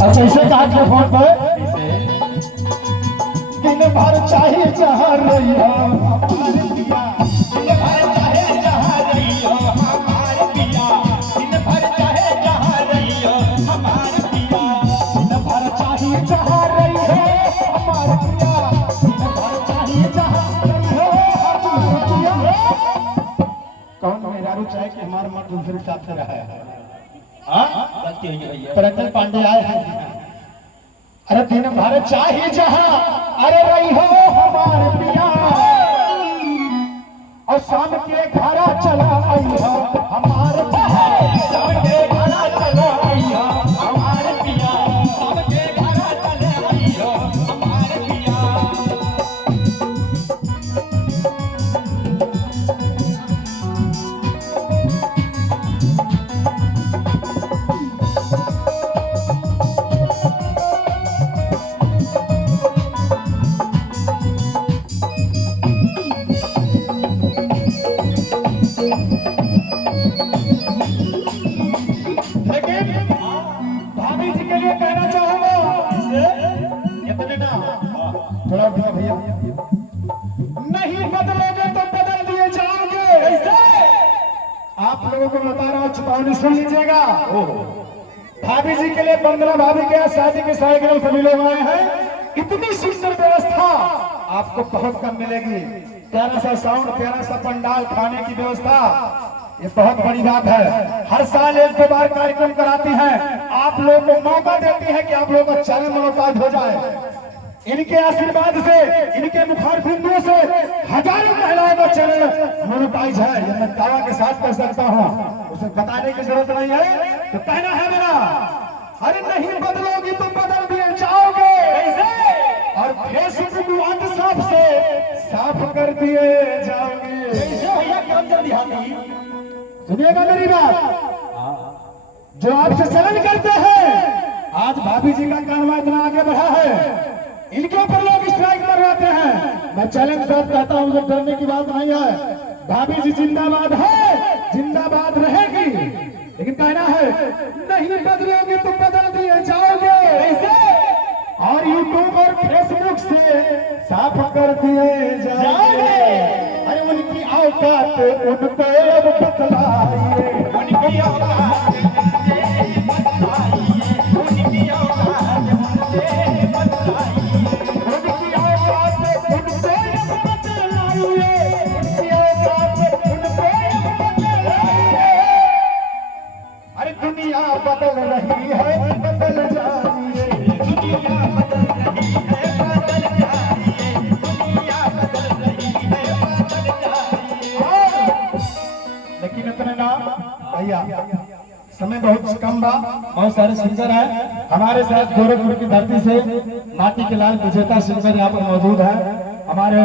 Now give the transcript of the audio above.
और कैसे कहा के फोन पे दिन भर चाहे जहाँ रही हो हमारे पिया, दिन भर चाहे जहाँ रही हो हमारे पिया, दिन भर चाहे जहाँ रही हो हमारे पिया, दिन भर चाहे जहाँ रही हो हमारे पिया, दिन भर चाहे जहाँ रही हो हमारे पिया। कौन मेहरारू चाहे कि हमारा मन दूसरे के साथ रहा है? प्रज्ञा पांडे आए हैं। अरे दिन भर चाहे जहाँ अरे रही हो हमारे पिया, और शाम के घरा चला आई हो हमारे पिया, शाम के घरा चला आई हो हमारे पिया, शाम के घरा चला आई हो हमारे पिया। थोड़ा भैया नहीं बदलोगे तो बदल दिए जाओगे। आप लोगों को बता रहा हूँ, चेतावनी सुन लीजिएगा। भाभी जी के लिए बंदना भाभी के शादी के कार्यक्रम सभी लोग आए हैं। इतनी सुंदर व्यवस्था आपको बहुत कम मिलेगी। प्यारा सा साउंड, प्यारा सा पंडाल, खाने की व्यवस्था, ये बहुत बड़ी बात है। हर साल एक दो बार कार्यक्रम कराती हैं, आप लोगों को मौका देती है कि आप लोगों का चरण मुलाकात हो जाए। इनके आशीर्वाद से, इनके मुखार बिंदुओं से हजारों महिलाओं का चरण मोनोटाइज है। ये मैं दावा के साथ कह सकता हूँ, उसे बताने की जरूरत नहीं है। तो कहना है मेरा, अरे नहीं बदलोगी तो बदल दिए जाओगे, और फेसबुक व्हाट्सएप से साफ कर दिए जाओगे। सुनिएगा मेरी बात, जो आपसे चलन करते हैं, आज भाभी जी का कारवा इतना आगे बढ़ा है, इनके ऊपर लोग स्ट्राइक मरवाते हैं। मैं चैलेंज साथ कहता हूँ, मुझे डरने की बात नहीं है। भाभी जी जिंदाबाद है, जिंदाबाद रहेगी, लेकिन कहना है नहीं बदलोगे तो बदल दिए जाओगे, और यूट्यूब और फेसबुक से साफ कर दिए जाओगे। अरे उनकी औकात उनको अब बतलाइए, उनकी औकात बदल रही है, बदल जाइए, दुनिया बदल रही है, बदल जाइए, दुनिया बदल रही है, बदल जाइए। लेकिन इतने ना भैया, समय बहुत कम बा, बहुत सारे सिंगर हैं हमारे साथ। गोरखपुर की धरती से माटी के लाल विजेता सिंगर यहाँ पर मौजूद है। हमारे